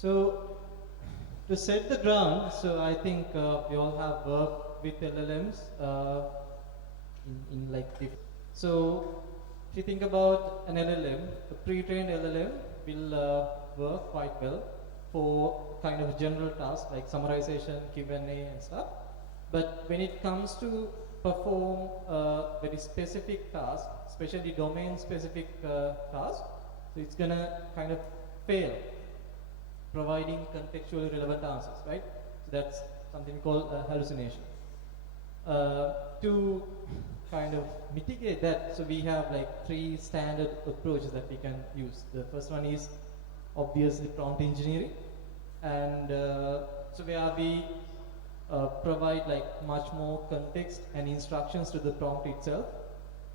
So to set the ground, so I think we all have worked with LLMs in like so if you think about an LLM, a pre-trained LLM will work quite well for kind of general tasks like summarization, Q&A and stuff. But when it comes to perform very specific tasks, especially domain-specific tasks, so it's gonna kind of fail providing contextually relevant answers, right? So that's something called hallucination. To kind of mitigate that, so we have like 3 standard approaches that we can use. The first one is obviously prompt engineering, and so where we provide like much more context and instructions to the prompt itself.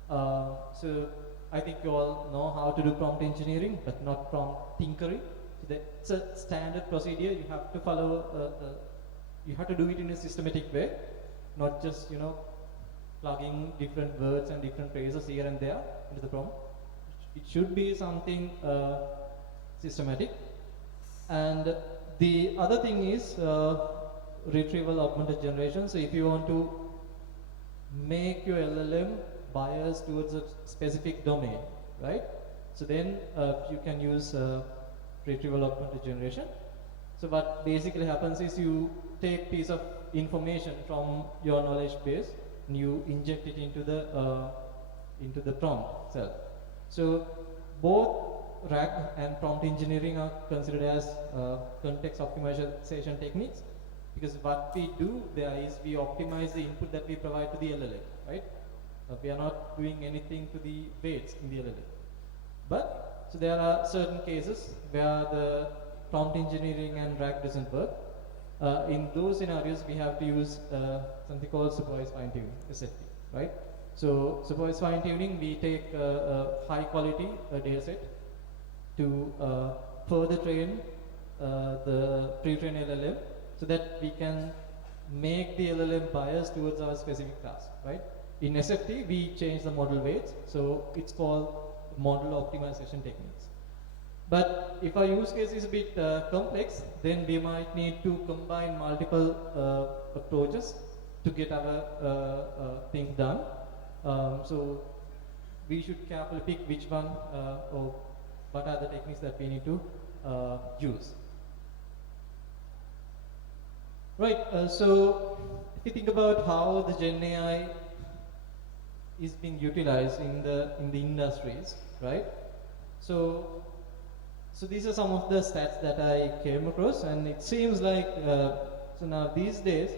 So I think you all know how to do prompt engineering, but not prompt tinkering. So it's a standard procedure. You have to follow. You have to do it in a systematic way, not just plugging different words and different phrases here and there into the prompt. It should be something systematic. And the other thing is retrieval augmented generation. So if you want to make your LLM biased towards a specific domain, right? So then you can use retrieval augmented generation. So what basically happens is you take piece of information from your knowledge base and you inject it into the prompt itself. So both RAG and prompt engineering are considered as context optimization techniques, because what we do there is we optimize the input that we provide to the LLM, right? We are not doing anything to the weights in the LLM. But so there are certain cases where the prompt engineering and RAG doesn't work. In those scenarios, we have to use something called supervised fine-tuning, SFT, right? So supervised fine-tuning, we take a high-quality data set to further train the pre-trained LLM, so that we can make the LLM biased towards our specific task, right? In SFT, we change the model weights, so it's called model optimization techniques. But if our use case is a bit complex, then we might need to combine multiple approaches to get our thing done. So we should carefully pick which one or what are the techniques that we need to use. Right, so if you think about how the Gen AI is being utilized in the industries, right? So these are some of the stats that I came across, and it seems like so now these days,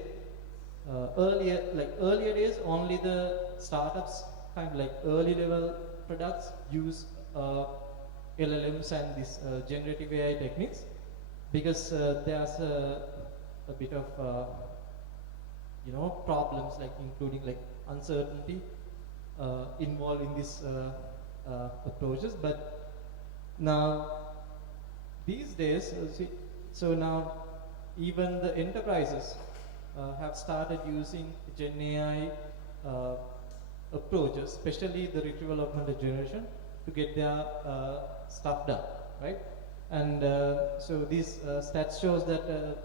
earlier days, only the startups, kind of like early level products, use LLMs and this generative AI techniques, because there's a bit of problems, like including like uncertainty involved in these approaches. But now these days, so now even the enterprises have started using Gen AI approaches, especially the retrieval augmented generation, to get their stuff done, right? And so these stats shows that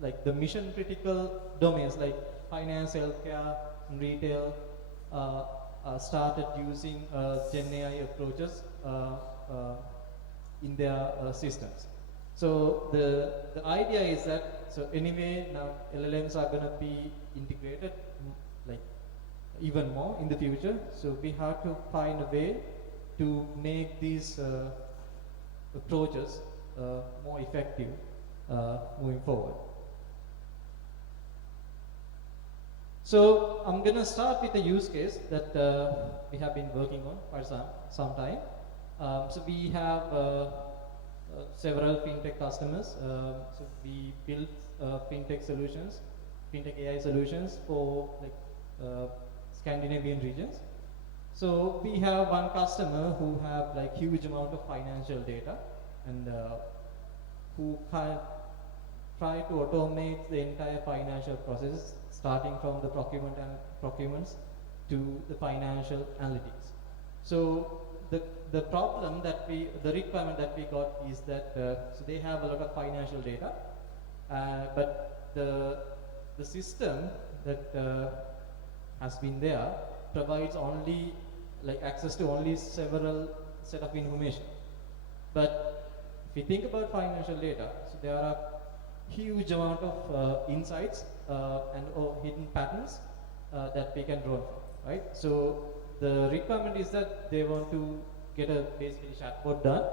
like the mission critical domains like finance, healthcare, and retail started using Gen AI approaches in their systems. So the idea is that, so anyway now LLMs are going to be integrated like even more in the future. So we have to find a way to make these approaches more effective moving forward. So I'm going to start with a use case that we have been working on for some time. So we have several fintech customers. So we build fintech solutions, fintech AI solutions for like Scandinavian regions. So we have one customer who have like huge amount of financial data, and who can try to automate the entire financial process, starting from the procurements to the financial analytics. So the the problem that the requirement that we got is that, so they have a lot of financial data, but the system that has been there provides only like access to only several set of information. But if you think about financial data, so there are huge amount of insights or hidden patterns that we can draw from, right? So the requirement is that they want to get a basically chatbot done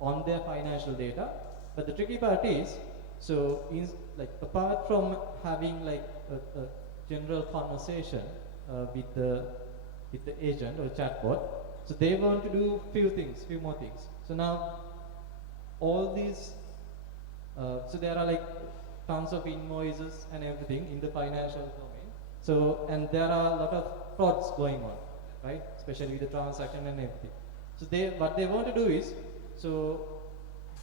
on their financial data. But the tricky part is, so like apart from having like a general conversation with the agent or chatbot, so they want to do few more things. So now all these, so there are like tons of invoices and everything in the financial domain. So, and there are a lot of frauds going on, right? Especially with the transaction and everything. So what they want to do is, so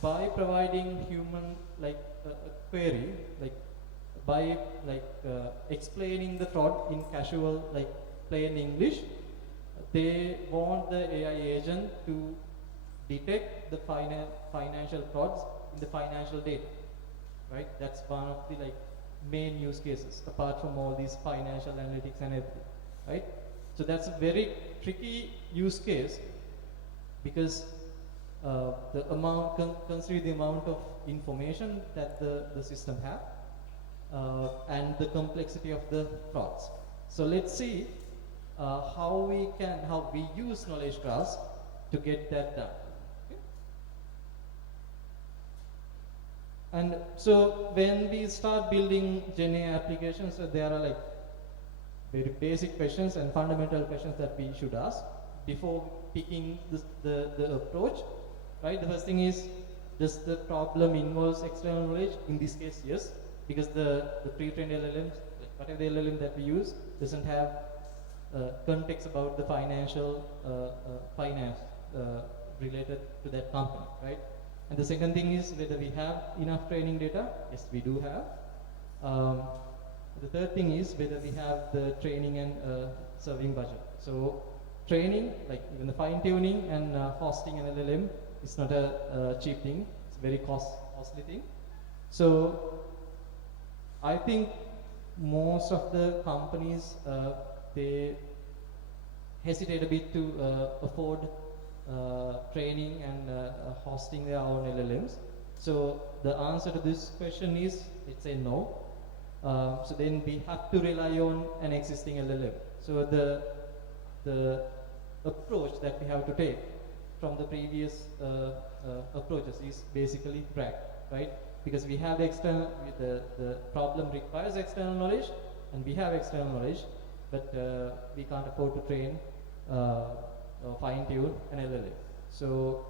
by providing human like a query, like by like explaining the fraud in casual like plain English, they want the AI agent to detect the financial frauds in the financial data, right? That's one of the like main use cases apart from all these financial analytics and everything, right? So that's a very tricky use case because consider the amount of information that the system have and the complexity of the frauds. So let's see how we use knowledge graphs to get that done. Okay? And so when we start building GenAI applications, so there are like very basic questions and fundamental questions that we should ask before picking the approach, right? The first thing is, does the problem involves external knowledge? In this case, yes, because the pre-trained LLMs, whatever the LLM that we use, doesn't have context about the finance related to that company, right? And the second thing is whether we have enough training data. Yes, we do have. The third thing is whether we have the training and serving budget. So training, like even the fine tuning and hosting an LLM, is not a cheap thing. It's a very costly thing. So I think most of the companies they hesitate a bit to afford training and hosting their own LLMs. So the answer to this question is, it's a no. So then we have to rely on an existing LLM. So the approach that we have to take from the previous approaches is basically drag, right? Because we have the problem requires external knowledge, and we have external knowledge, but we can't afford to train or fine-tune an LLM. So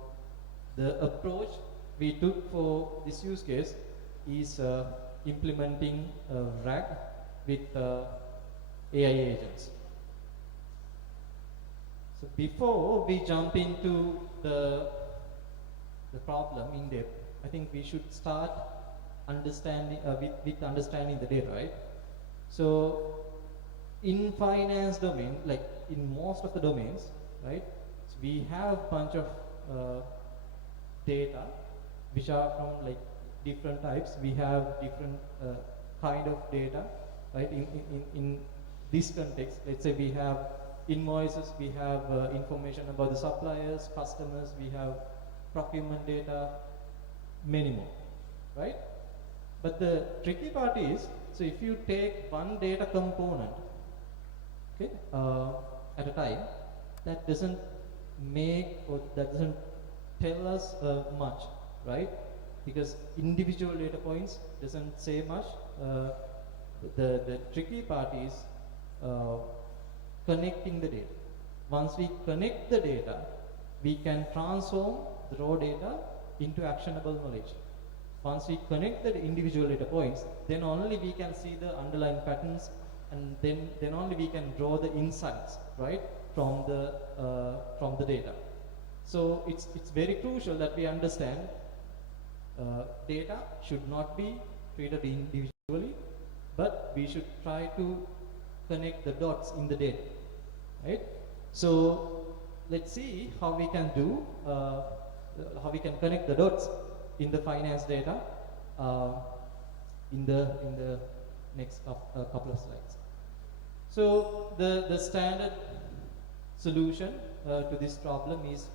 the approach we took for this use case is implementing RAG with AI agents. So before we jump into the problem in depth, I think we should start understanding with understanding the data, right? So in finance domain, like in most of the domains, right? So we have bunch of data which are from like different types. We have different kind of data, right? In this context, let's say we have invoices, we have information about the suppliers, customers, we have procurement data, many more, right? But the tricky part is, so if you take one data component, okay, at a time, that doesn't make or that doesn't tell us much, right? Because individual data points doesn't say much. The tricky part is connecting the data. Once we connect the data, we can transform the raw data into actionable knowledge. Once we connect the individual data points, then only we can see the underlying patterns, and then only we can draw the insights, right, from the data. So it's very crucial that we understand data should not be treated individually, but we should try to connect the dots in the data, right? So let's see how we can do, how we can connect the dots in the finance data in the next couple of slides. So the standard solution to this problem is,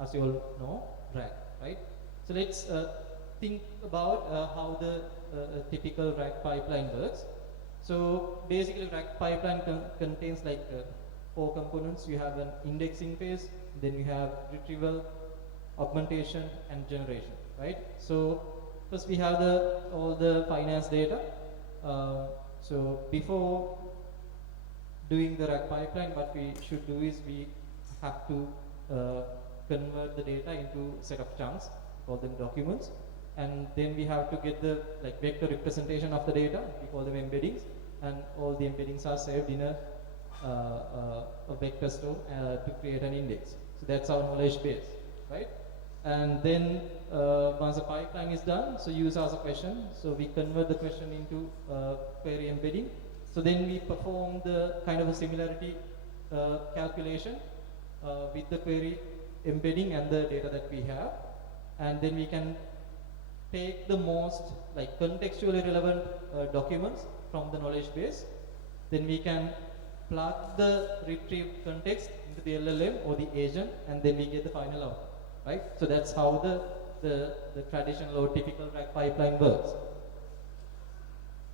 as you all know, RAG, right? So let's think about how the typical RAG pipeline works. So basically, RAG pipeline contains like 4 components. You have an indexing phase, then you have retrieval, augmentation, and generation, right? So first we have all the finance data. So before doing the RAG pipeline, what we should do is we have to convert the data into a set of chunks, we call them documents, and then we have to get the vector representation of the data, we call them embeddings, and all the embeddings are saved in a vector store to create an index. So that's our knowledge base, right? And then once the pipeline is done, so use as a question, so we convert the question into query embedding. So then we perform the kind of a similarity calculation with the query embedding and the data that we have, and then we can take the most contextually relevant documents from the knowledge base. Then we can plug the retrieved context into the LLM or the agent, and then we get the final output, right? So that's how the traditional or typical RAG pipeline works.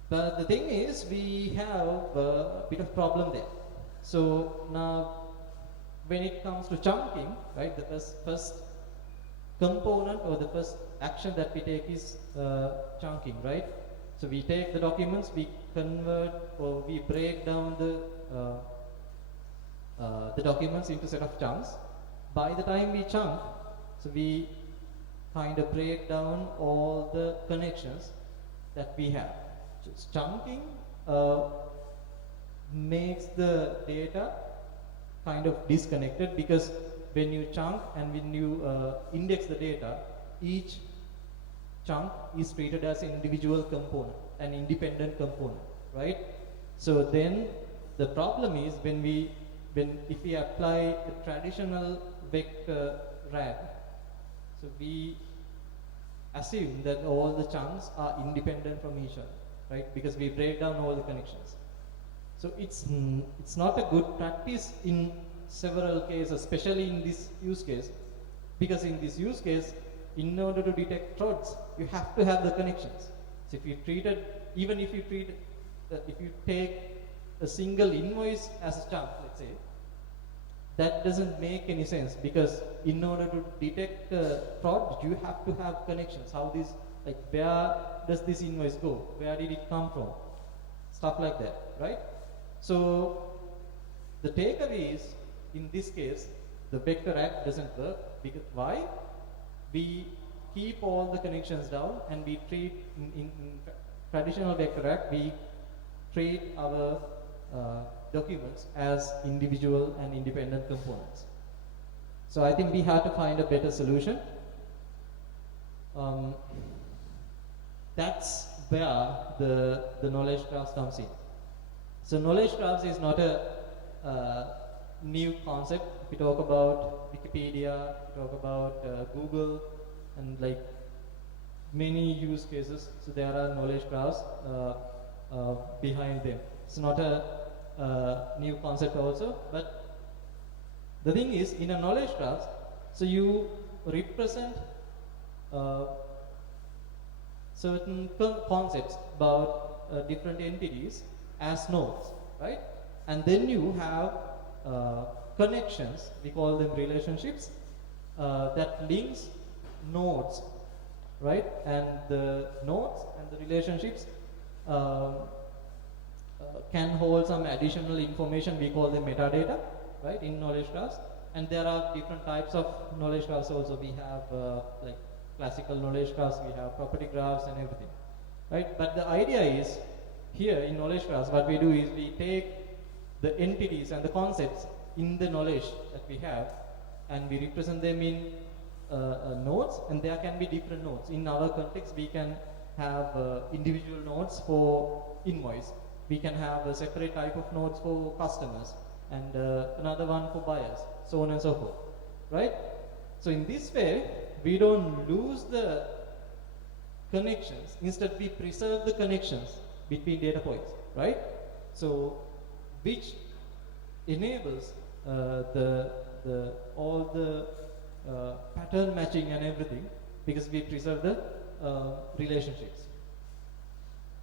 But the thing is, we have a bit of problem there. So now, when it comes to chunking, right, the first component or the first action that we take is chunking, right? So we take the documents, we convert or we break down the documents into set of chunks. By the time we chunk, so we kind of break down all the connections that we have. So chunking makes the data kind of disconnected, because when you chunk and when you index the data, each chunk is treated as an individual component, an independent component, right? So then the problem is if we apply a traditional vector RAG, so we assume that all the chunks are independent from each other, right? Because we break down all the connections. So it's not a good practice in several cases, especially in this use case, because in this use case, in order to detect frauds, you have to have the connections. So if you take a single invoice as a chunk, let's say, that doesn't make any sense, because in order to detect fraud, you have to have connections. How this, where does this invoice go? Where did it come from? Stuff like that, right? So the takeaway is, in this case, the vector RAG doesn't work. Because why? We keep all the connections down, and we treat in traditional vector RAG, we treat our documents as individual and independent components. So I think we have to find a better solution. That's where the knowledge graphs comes in. So knowledge graphs is not a new concept. We talk about Wikipedia, we talk about Google, and many use cases. So there are knowledge graphs behind them. It's not a new concept also, but the thing is, in a knowledge graph, so you represent certain concepts about different entities as nodes, right? And then you have connections, we call them relationships, that links nodes, right? And the nodes and the relationships can hold some additional information, we call them metadata, right, in knowledge graphs. And there are different types of knowledge graphs also. We have classical knowledge graphs, we have property graphs and everything, right? But the idea is, here in knowledge graphs, what we do is we take the entities and the concepts in the knowledge that we have, and we represent them in nodes, and there can be different nodes. In our context, we can have individual nodes for invoice. We can have a separate type of nodes for customers, and another one for buyers. so on and so forth, right? So in this way, we don't lose the connections. Instead, we preserve the connections between data points, right? So, which enables all the pattern matching and everything, because we preserve the relationships.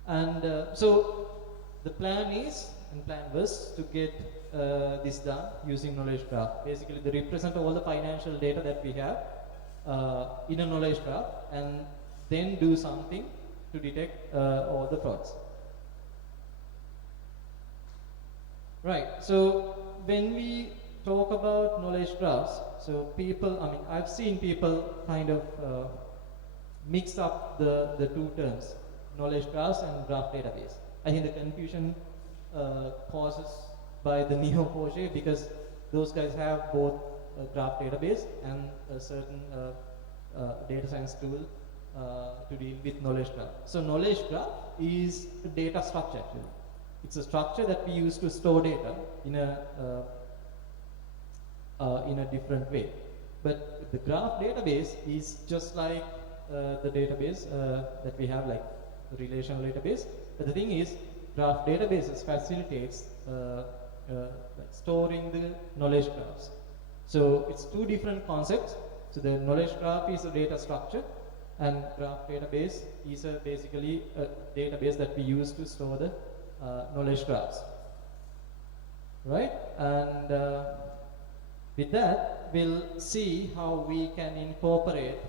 And so the plan was to get this done using knowledge graph. Basically, they represent all the financial data that we have in a knowledge graph, and then do something to detect all the frauds. Right, so when we talk about knowledge graphs, so I've seen people kind of mix up the two terms, knowledge graphs and graph database. I think the confusion causes by the Neo4j, because those guys have both a graph database and a certain data science tool to deal with knowledge graph. So knowledge graph is a data structure actually. It's a structure that we use to store data in a different way. But the graph database is just like the database that we have, like the relational database. But the thing is, graph databases facilitates storing the knowledge graphs. So it's two different concepts. So the knowledge graph is a data structure, and graph database is basically a database that we use to store the knowledge graphs, right? And with that, we'll see how we can incorporate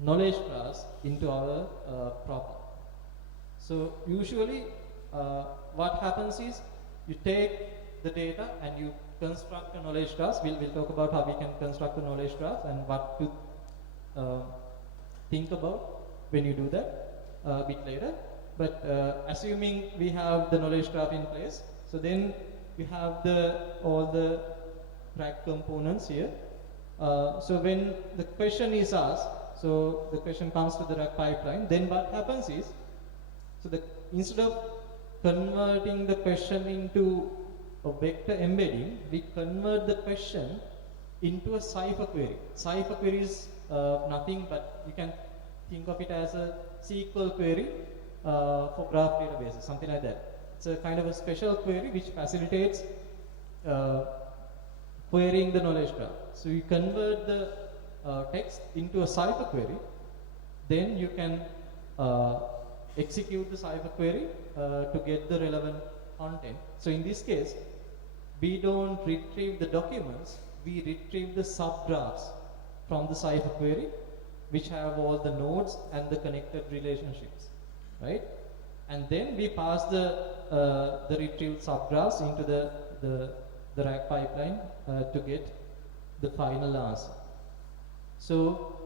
knowledge graphs into our problem. So usually what happens is, you take the data and you construct a knowledge graph. We'll talk about how we can construct a knowledge graph and what to think about when you do that a bit later. But assuming we have the knowledge graph in place, so then we have all the rack components here. So when the question is asked, so the question comes to the rack pipeline, then what happens is, so instead of converting the question into a vector embedding, we convert the question into a Cypher query. Cypher query is nothing but, you can think of it as a SQL query for graph databases, something like that. It's a kind of a special query which facilitates querying the knowledge graph. So you convert the text into a Cypher query, then you can execute the Cypher query to get the relevant content. So in this case, we don't retrieve the documents, we retrieve the subgraphs from the Cypher query, which have all the nodes and the connected relationships, right? And then we pass the retrieved subgraphs into the rack pipeline to get the final answer. So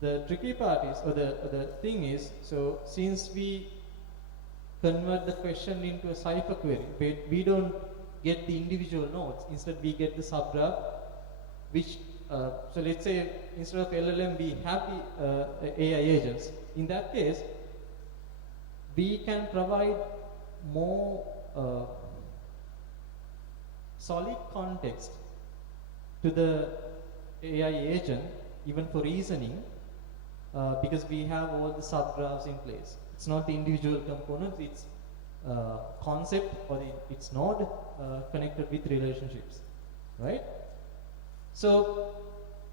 the tricky part is, or the thing is, so since we convert the question into a Cypher query, we don't get the individual nodes, instead we get the subgraph, which, so let's say instead of LLM we have the AI agents. In that case, we can provide more solid context to the AI agent, even for reasoning, because we have all the subgraphs in place. It's not the individual components, it's concept or its node connected with relationships, right? So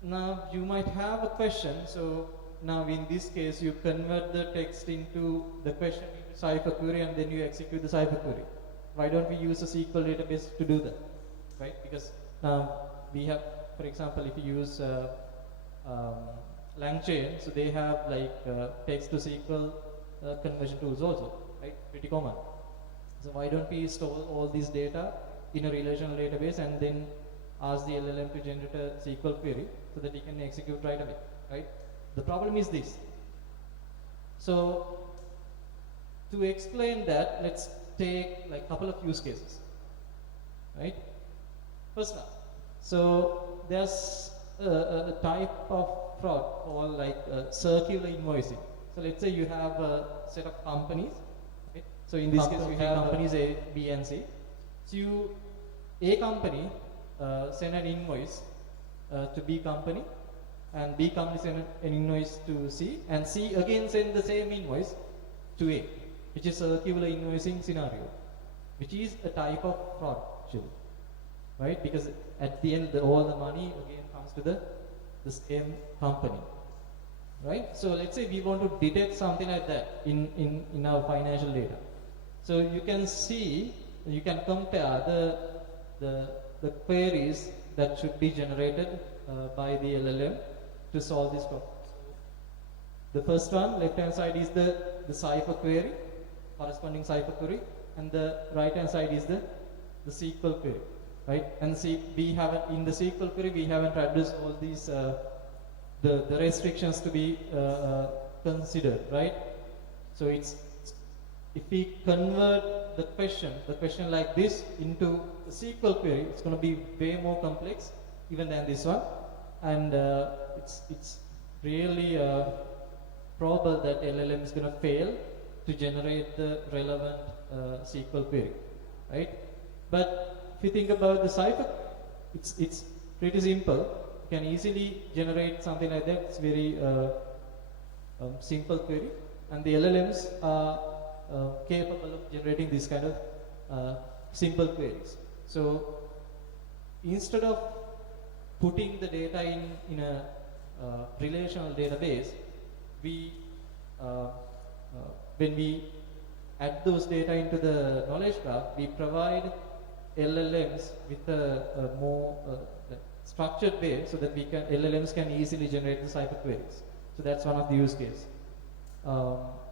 now you might have a question. So now in this case, you convert the text into the question into Cypher query, and then you execute the Cypher query. Why don't we use a SQL database to do that, right? Because we have, for example, if you use LangChain, so they have like text to SQL conversion tools also, right? Pretty common. So why don't we store all this data in a relational database and then ask the LLM to generate a SQL query so that it can execute right away, right? The problem is this. So to explain that, let's take like a couple of use cases, right? First one, so there's a type of fraud called like circular invoicing. So let's say you have a set of companies, right? So in this case you have companies A, B and C. So you A company send an invoice to B company, and B company send an invoice to C, and C again send the same invoice to A, which is a circular invoicing scenario, which is a type of fraud, actually, right? Because at the end, all the money again comes to the same company, right? So let's say we want to detect something like that in our financial data. So you can see, you can compare the queries that should be generated by the LLM to solve this problem. The first one, left hand side, is the Cypher query, corresponding Cypher query, and the right hand side is the SQL query, right? And see, we haven't, in the SQL query, we haven't addressed all these the restrictions to be considered, right? So it's, if we convert the question like this into a SQL query, it's going to be way more complex even than this one, and it's really probable that LLM is going to fail to generate the relevant SQL query, right? But if you think about the Cypher, it's pretty simple. You can easily generate something like that. It's very simple query, and the LLMs are capable of generating this kind of simple queries. So instead of putting the data in a relational database, we when we add those data into the knowledge graph, we provide LLMs with a more structured way, so that LLMs can easily generate the Cypher queries. So that's one of the use cases.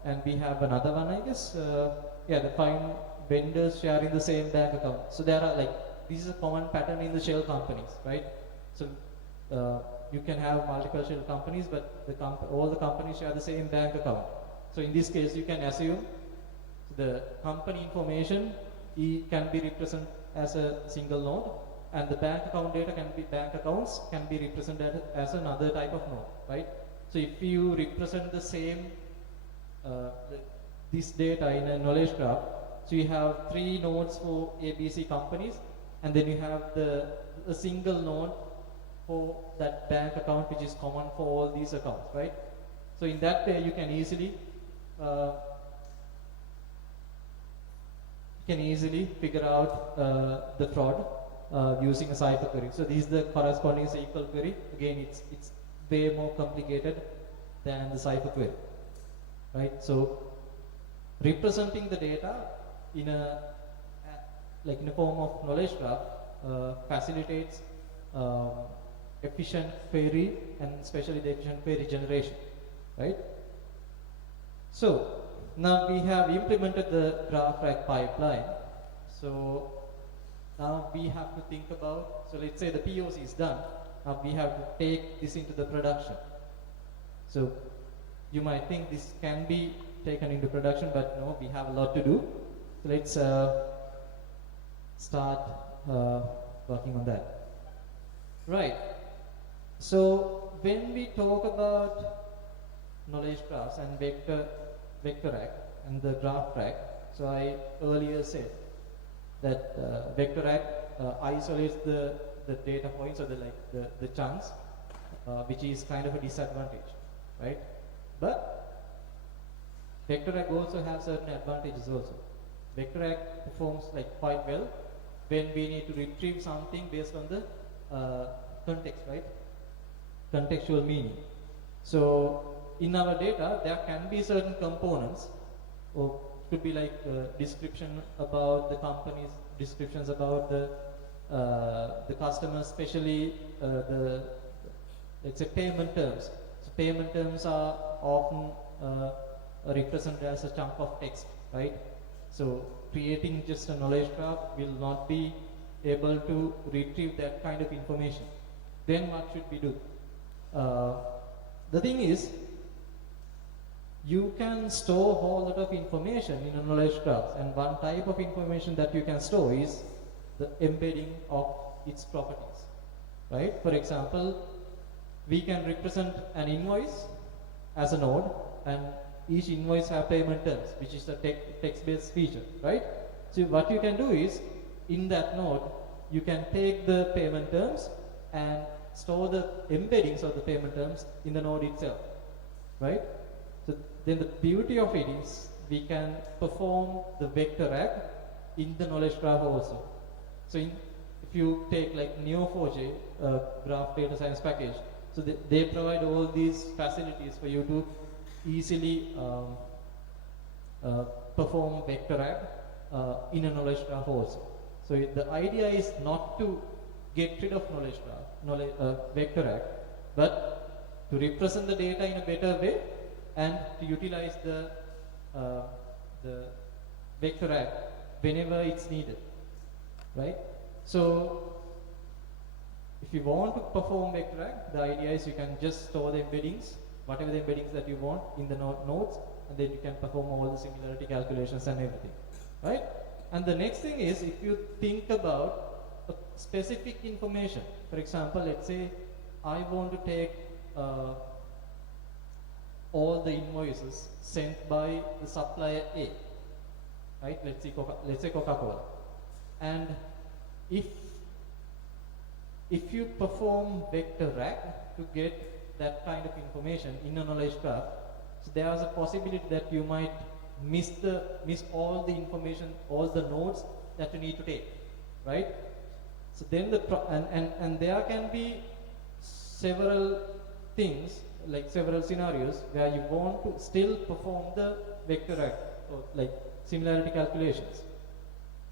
And we have another one, I guess. The find vendors sharing the same bank account. So there are this is a common pattern in the shell companies, right? So you can have multiple shell companies, but all the companies share the same bank account. So in this case, you can assume the company information can be represented as a single node, and the bank account data bank accounts can be represented as another type of node, right? So if you represent the same this data in a knowledge graph, so you have 3 nodes for ABC companies, and then you have a single node for that bank account, which is common for all these accounts, right? So in that way, you can easily figure out the fraud using a Cypher query. So this is the corresponding SQL query. Again, it's way more complicated than the Cypher query, right? So representing the data in a form of knowledge graph facilitates efficient query, and especially the efficient query generation, right? So now we have implemented the graph rack pipeline. So now we have to think about, so let's say the POC is done. Now we have to take this into the production. So you might think this can be taken into production, but no, we have a lot to do. So let's start working on that. Right. So when we talk about knowledge graphs and vector rack and the graph rack, so I earlier said that vector rack isolates the data points, or the chunks, which is kind of a disadvantage, right? But vector rack also has certain advantages also. Vector rack performs quite well when we need to retrieve something based on the context, right? Contextual meaning. So in our data, there can be certain components, or it could be description about the companies, descriptions about the customers, especially let's say payment terms. So payment terms are often represented as a chunk of text, right? So creating just a knowledge graph will not be able to retrieve that kind of information. Then what should we do? The thing is, you can store a whole lot of information in a knowledge graph, and one type of information that you can store is the embedding of its properties, right? For example, we can represent an invoice as a node, and each invoice have payment terms, which is a text-based feature, right? So what you can do is, in that node, you can take the payment terms and store the embeddings of the payment terms in the node itself, right? So then the beauty of it is we can perform the vector RAG in the knowledge graph also. So if you take like Neo4j graph data science package, so they provide all these facilities for you to easily perform vector RAG in a knowledge graph also. So the idea is not to get rid of vector RAG, but to represent the data in a better way and to utilize the vector RAG whenever it's needed, right? So if you want to perform vector RAG, the idea is you can just store the embeddings, whatever the embeddings that you want in the nodes, and then you can perform all the similarity calculations and everything, right? And the next thing is, if you think about a specific information, for example, let's say I want to take all the invoices sent by the supplier A, right? Let's say Coca-Cola, and if you perform vector RAG to get that kind of information in a knowledge graph, so there is a possibility that you might miss all the information, all the nodes that you need to take, right? So then and there can be several things, like several scenarios where you want to still perform the vector RAG or like similarity calculations.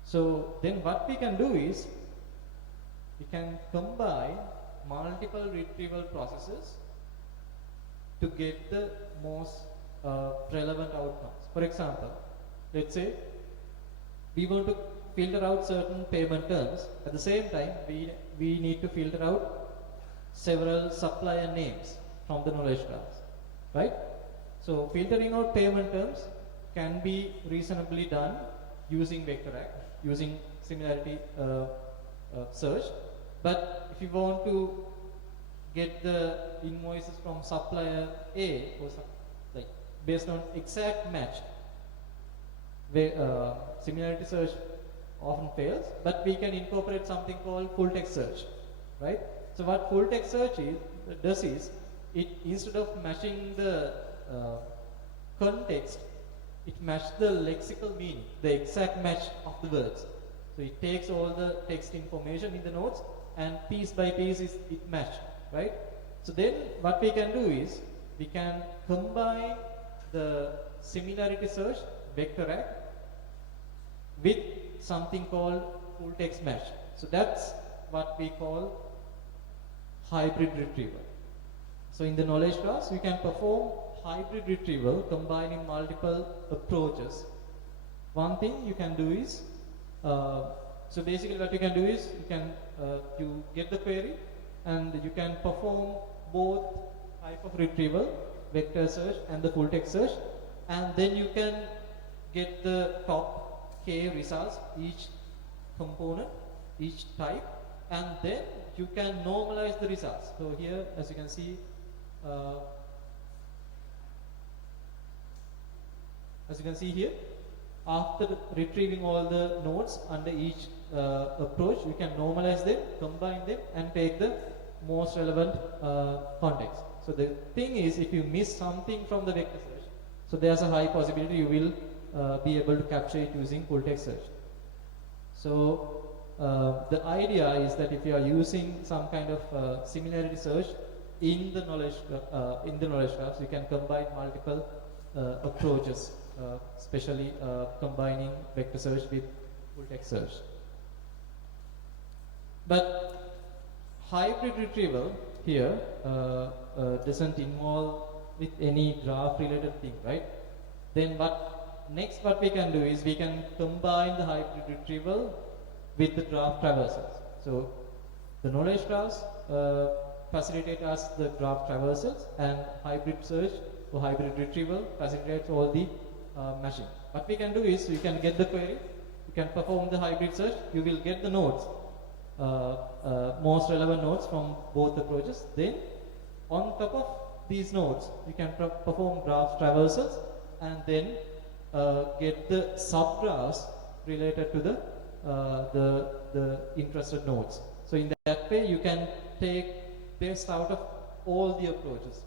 So then what we can do is we can combine multiple retrieval processes to get the most relevant outcomes. For example, let's say we want to filter out certain payment terms. At the same time, we need to filter out several supplier names from the knowledge graphs, right? So filtering out payment terms can be reasonably done using vector RAG, using similarity search. But if you want to get the invoices from supplier A or like based on exact match, where similarity search often fails, but we can incorporate something called full text search, right? So what full text search does is, it instead of matching the context, it matches the lexical meaning, the exact match of the words. So it takes all the text information in the nodes and piece by piece it matched, right? So then what we can do is, we can combine the similarity search, vector RAG, with something called full text match. So that's what we call hybrid retrieval. So in the knowledge graphs, we can perform hybrid retrieval combining multiple approaches. One thing you can do is, so basically what you can do is, you get the query and you can perform both type of retrieval, vector search and the full text search, and then you can get the top k results, each component, each type, and then you can normalize the results. So here, as you can see, here, after retrieving all the nodes under each approach, you can normalize them, combine them, and take the most relevant context. So the thing is, if you miss something from the vector search, so there's a high possibility you will be able to capture it using full text search. So the idea is that if you are using some kind of similarity search in the knowledge graphs, you can combine multiple approaches, especially combining vector search with full text search. But hybrid retrieval here doesn't involve with any graph related thing, right? Then what we can do is, we can combine the hybrid retrieval with the graph traversals. So the knowledge graphs facilitate us the graph traversals, and hybrid search or hybrid retrieval facilitates all the matching. What we can do is, we can get the query, you can perform the hybrid search, you will get the nodes, most relevant nodes from both approaches. Then on top of these nodes, you can perform graph traversals and then get the subgraphs related to the the interested nodes. So in that way, you can take best out of all the approaches.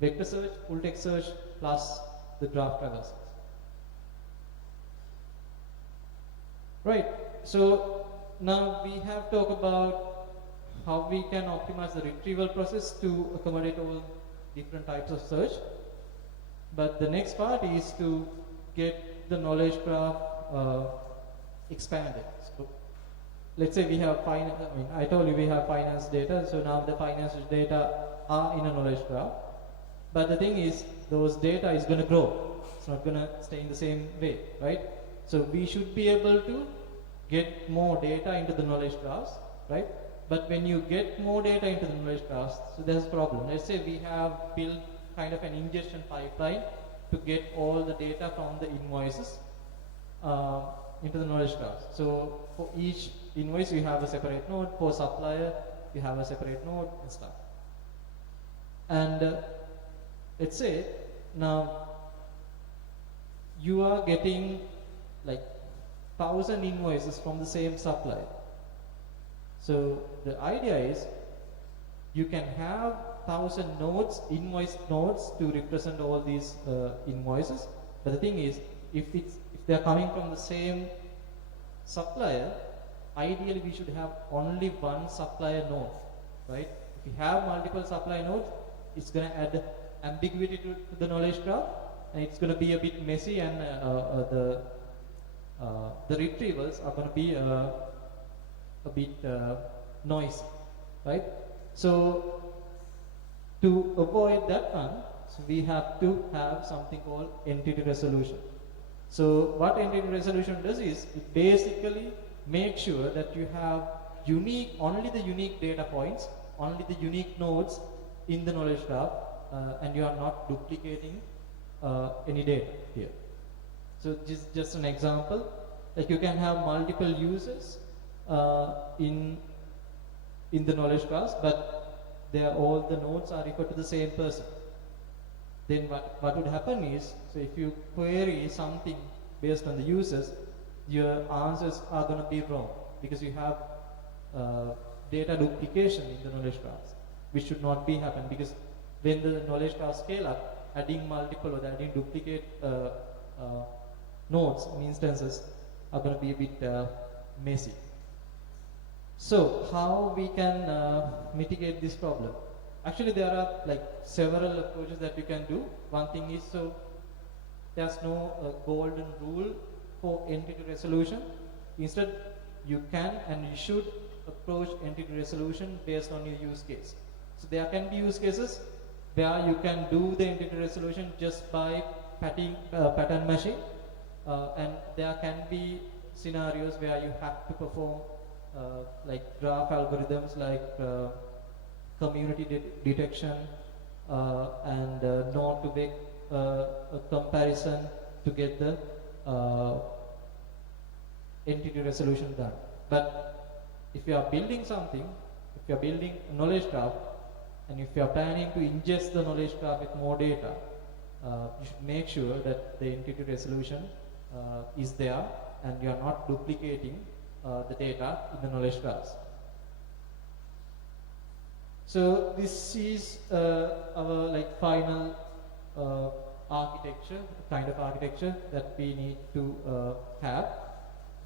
Vector search, full text search, plus the graph traversals. Right, so now we have talked about how we can optimize the retrieval process to accommodate all different types of search. But the next part is to get the knowledge graph expanded. So let's say we have I told you we have finance data, so now the finance data are in a knowledge graph. But the thing is, those data is going to grow. It's not going to stay in the same way, right? So we should be able to get more data into the knowledge graphs, right? But when you get more data into the knowledge graphs, so there's a problem. Let's say we have built kind of an ingestion pipeline to get all the data from the invoices into the knowledge graphs. So for each invoice, you have a separate node. For supplier, you have a separate node and stuff. And let's say now you are getting like 1,000 invoices from the same supplier. So the idea is you can have 1,000 nodes, invoice nodes to represent all these invoices. But the thing is, if they are coming from the same supplier, ideally we should have only one supplier node, right? If you have multiple supplier nodes, it's going to add ambiguity to the knowledge graph, and it's going to be a bit messy, and the retrievals are going to be a bit noisy, right? So to avoid that one, so we have to have something called entity resolution. So what entity resolution does is it basically makes sure that you have only the unique data points, only the unique nodes in the knowledge graph, and you are not duplicating any data here. So just an example, like you can have multiple users in the knowledge graphs, but all the nodes are referred to the same person. Then what would happen is, so if you query something based on the users, your answers are going to be wrong because you have data duplication in the knowledge graphs, which should not be happen, because when the knowledge graphs scale up, adding multiple or adding duplicate nodes and instances are going to be a bit messy. So how we can mitigate this problem? Actually, there are like several approaches that you can do. One thing is, so there's no golden rule for entity resolution. Instead, you can and you should approach entity resolution based on your use case. So there can be use cases where you can do the entity resolution just by pattern matching, and there can be scenarios where you have to perform like graph algorithms like community detection and node to make a comparison to get the entity resolution done. But if you are building something, if you are building a knowledge graph, and if you are planning to ingest the knowledge graph with more data, you should make sure that the entity resolution is there and you are not duplicating the data in the knowledge graphs. So this is our like final architecture, kind of architecture that we need to have.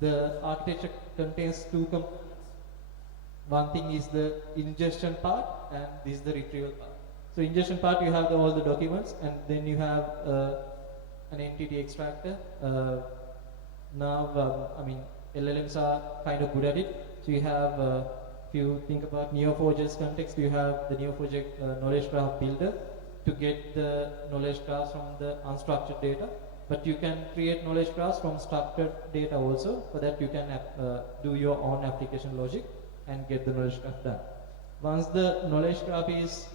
The architecture contains two components. One thing is the ingestion part, and this is the retrieval part. So ingestion part, you have all the documents, and then you have an entity extractor. Now, I mean, LLMs are kind of good at it. So you have, if you think about Neo4j's context, you have the Neo4j knowledge graph builder to get the knowledge graphs from the unstructured data. But you can create knowledge graphs from structured data also. For that, you can do your own application logic and get the knowledge graph done. Once the knowledge graph is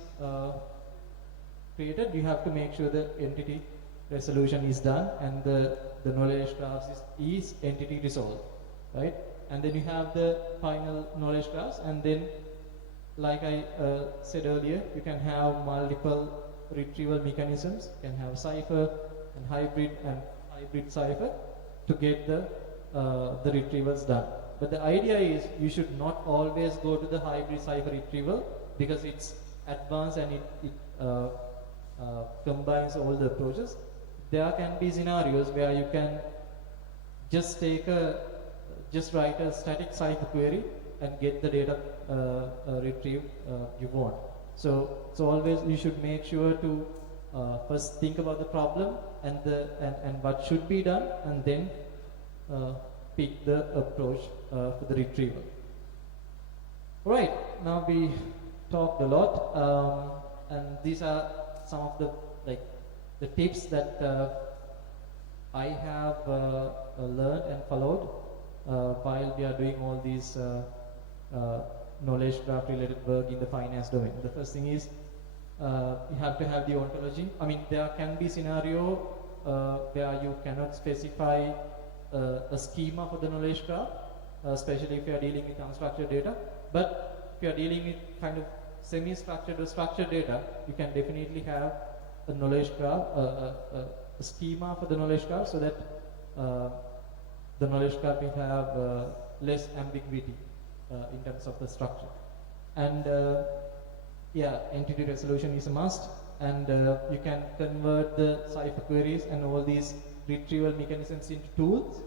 created, you have to make sure the entity resolution is done and the knowledge graph is entity resolved, right? And then you have the final knowledge graphs, and then, like I said earlier, you can have multiple retrieval mechanisms. You can have Cypher and hybrid Cypher to get the retrievals done. But the idea is you should not always go to the hybrid Cypher retrieval because it's advanced and it combines all the approaches. There can be scenarios where you can just write a static Cypher query and get the data retrieved you want. So always you should make sure to first think about the problem and what should be done, and then pick the approach for the retrieval. Right, now we talked a lot, and these are some of the tips that I have learned and followed while we are doing all these knowledge graph related work in the finance domain. The first thing is you have to have the ontology. I mean, there can be scenario where you cannot specify a schema for the knowledge graph, especially if you are dealing with unstructured data. But if you are dealing with kind of semi-structured or structured data, you can definitely have a knowledge graph, a schema for the knowledge graph, so that the knowledge graph will have less ambiguity in terms of the structure. And yeah, entity resolution is a must, and you can convert the Cypher queries and all these retrieval mechanisms into tools,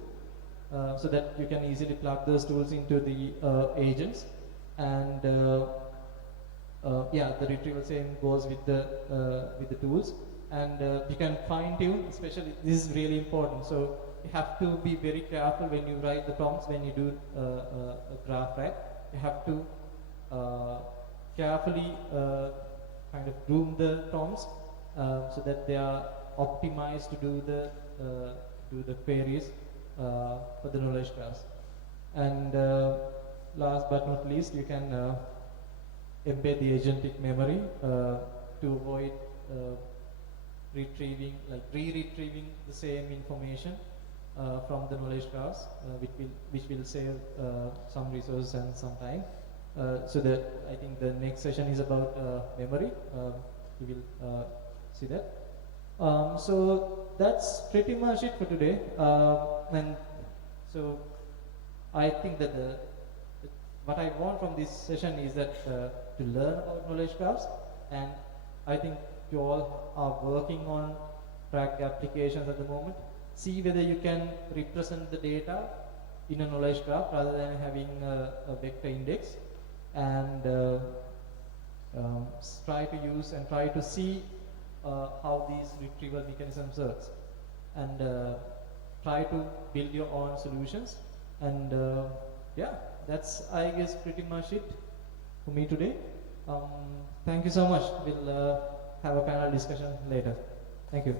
so that you can easily plug those tools into the agents. And yeah, the retrieval same goes with the tools, and you can fine tune. Especially, this is really important. So you have to be very careful when you write the prompts, when you do a graph write. You have to carefully kind of groom the prompts so that they are optimized to do the queries for the knowledge graphs. And last but not least, you can embed the agentic memory to avoid retrieving, like re-retrieving the same information from the knowledge graphs, which will save some resources and some time. So that I think the next session is about memory. We will see that. So that's pretty much it for today. And so I think that what I want from this session is that to learn about knowledge graphs, and I think you all are working on track applications at the moment. See whether you can represent the data in a knowledge graph rather than having a vector index, and try to use and try to see how these retrieval mechanisms works, and try to build your own solutions. And yeah, that's, I guess, pretty much it for me today. Thank you so much. We'll have a panel discussion later. Thank you.